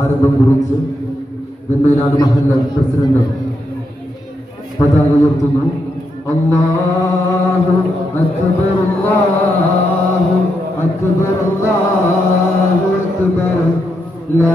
ആരംഭം കുറിച്ച് വെമ്മേനാട് മഹല്ല പ്രസിഡന്റ് പതാക ഉയർത്തുന്നു. അല്ലാഹു അക്ബർ അല്ലാഹു അക്ബർ അല്ലാഹു അക്ബർ. ലാ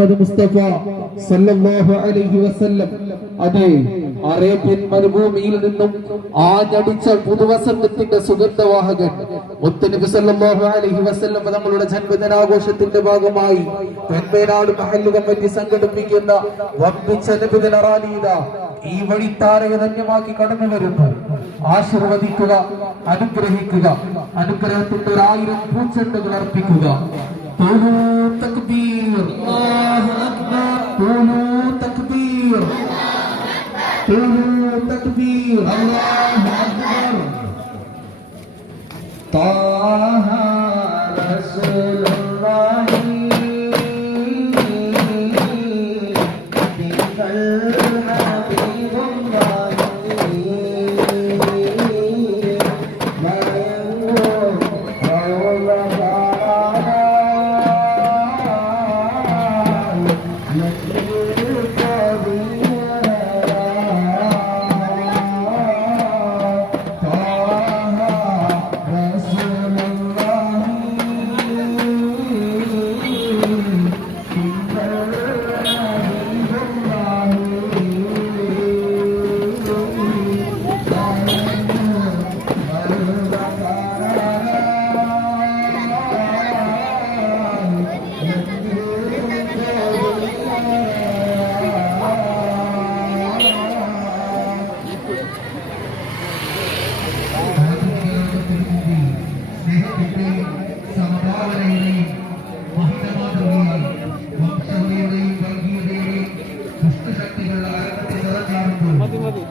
മുഹമ്മദ് മുസ്തഫ സല്ലല്ലാഹു അലൈഹി വസല്ലം. അതെ അറേബ്യൻ മരുഭൂമിയിൽ നിന്നും ആഞ്ഞടിച്ച പുതുവസന്തത്തിന്റെ സുഗന്ധവാഹകൻ മുത്തനബി സല്ലല്ലാഹു അലൈഹി വസല്ലം തങ്ങളുടെ ജന്മദിനാഘോഷത്തിന്റെ ഭാഗമായി പെൻമേനാട് മഹല്ലുകൾ പറ്റി സംഘടിപ്പിക്കുന്ന വമ്പിച്ച നബിദിന റാലിയിത ഈ വഴിത്താരക ധന്യമാക്കി കടന്നു വരുന്നു. ആശീർവദിക്കുക അനുഗ്രഹിക്കുക അനുഗ്രഹത്തിന്റെ ഒരായിരം പൂച്ചെണ്ടുകൾ അർപ്പിക്കുക. തക്ബീർ. മതി മതി.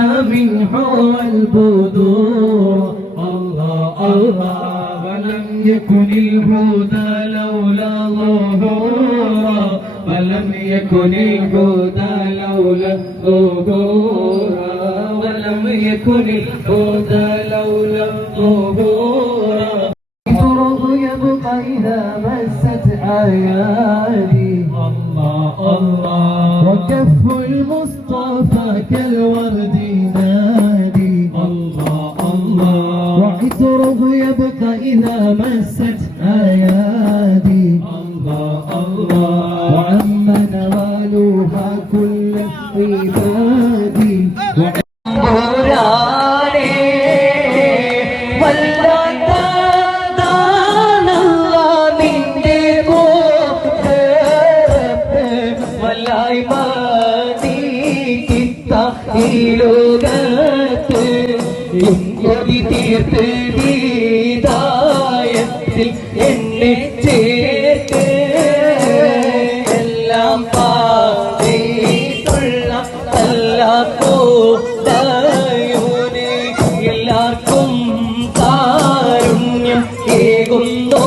من حور البدور. الله الله ولم يكن الهدى لولا ظهورا. ولم يكن الهدى لولا ظهورا. ولم يكن الهدى لولا ظهورا. الفرض يبقى إذا مست أيادي الله الله. وكف المصطفى كالورد. തീർത്ത് നീതായത്തിൽ എന്നെ ചേർത്ത്. എല്ലാം പാടിയുള്ള എല്ലാർക്കും കാരുണ്യം ഏകുന്നോ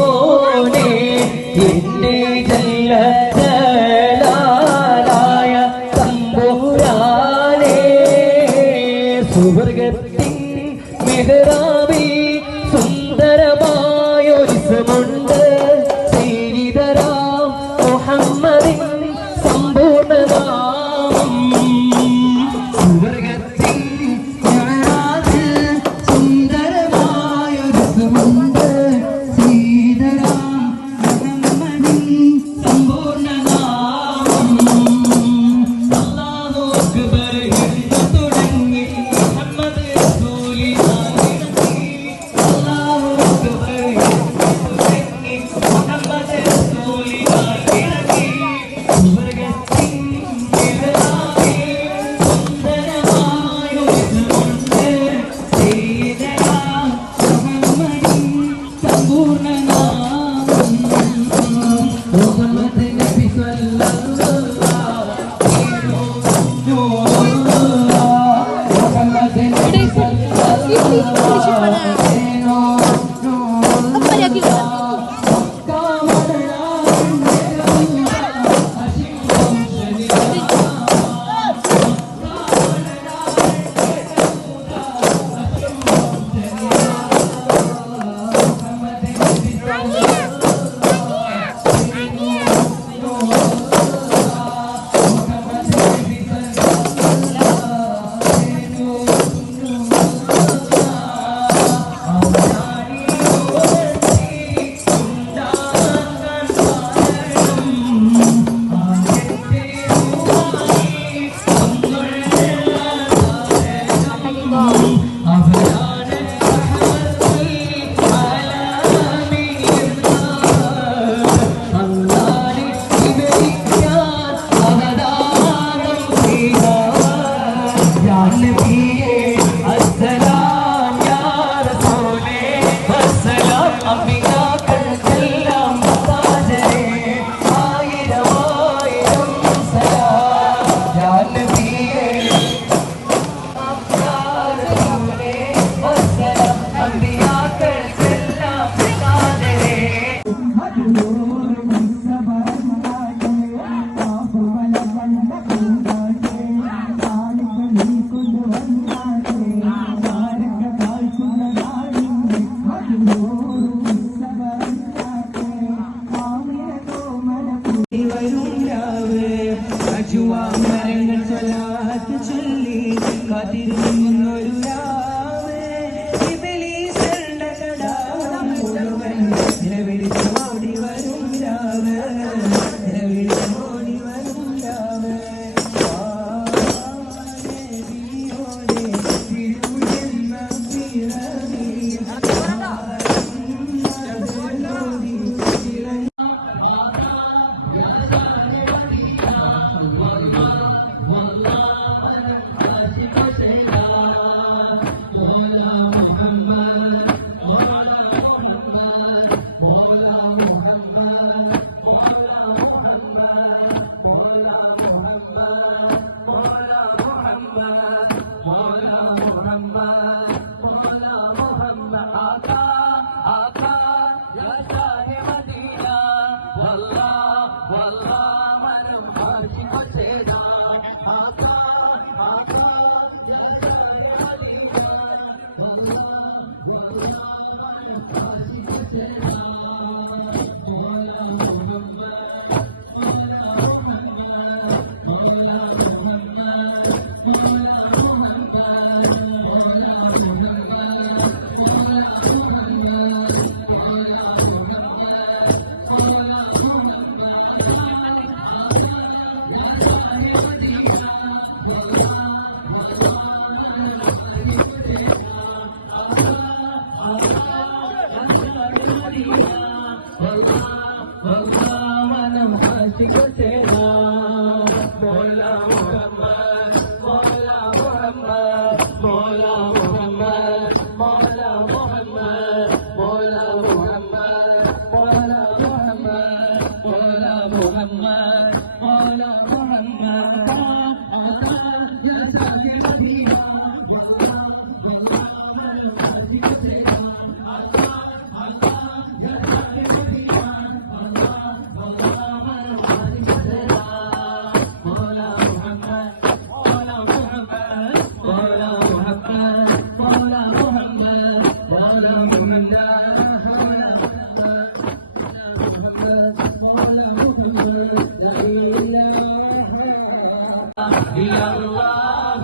اللہ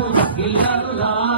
اللہ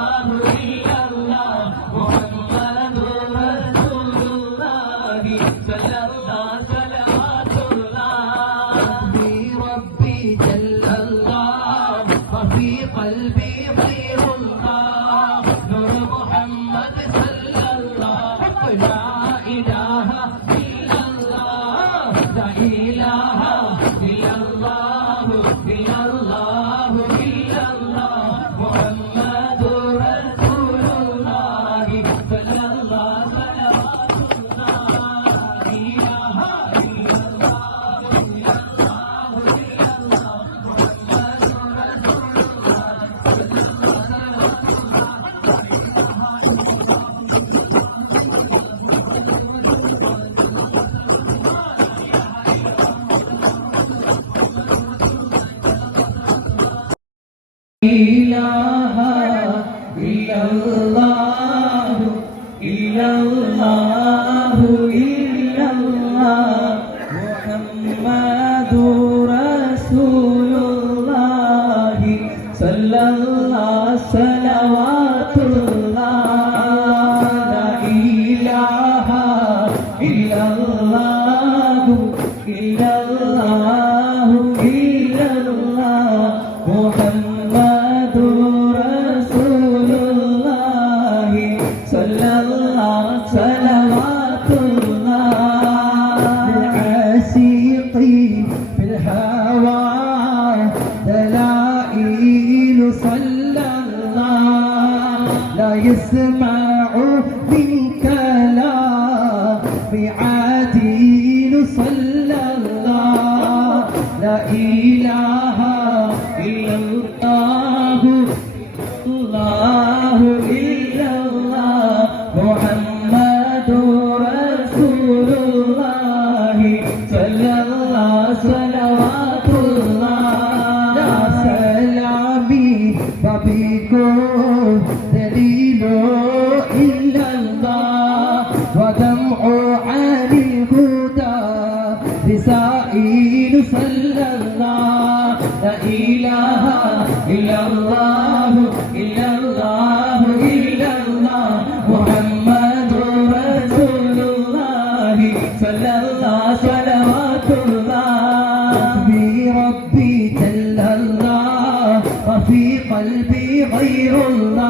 إله إلا إلا إلا محمد رسول الله صلى الله صلوات الله. لا إلا الله إلا لا يسمع منك لا. بعديل صلى الله. لا إله إلا الله. الله إلا الله. محمد رسول الله صلى الله. صلوات الله سلامي فبكم الله ربي ربي جل الله وفي قلبي غير الله نور محمد صلى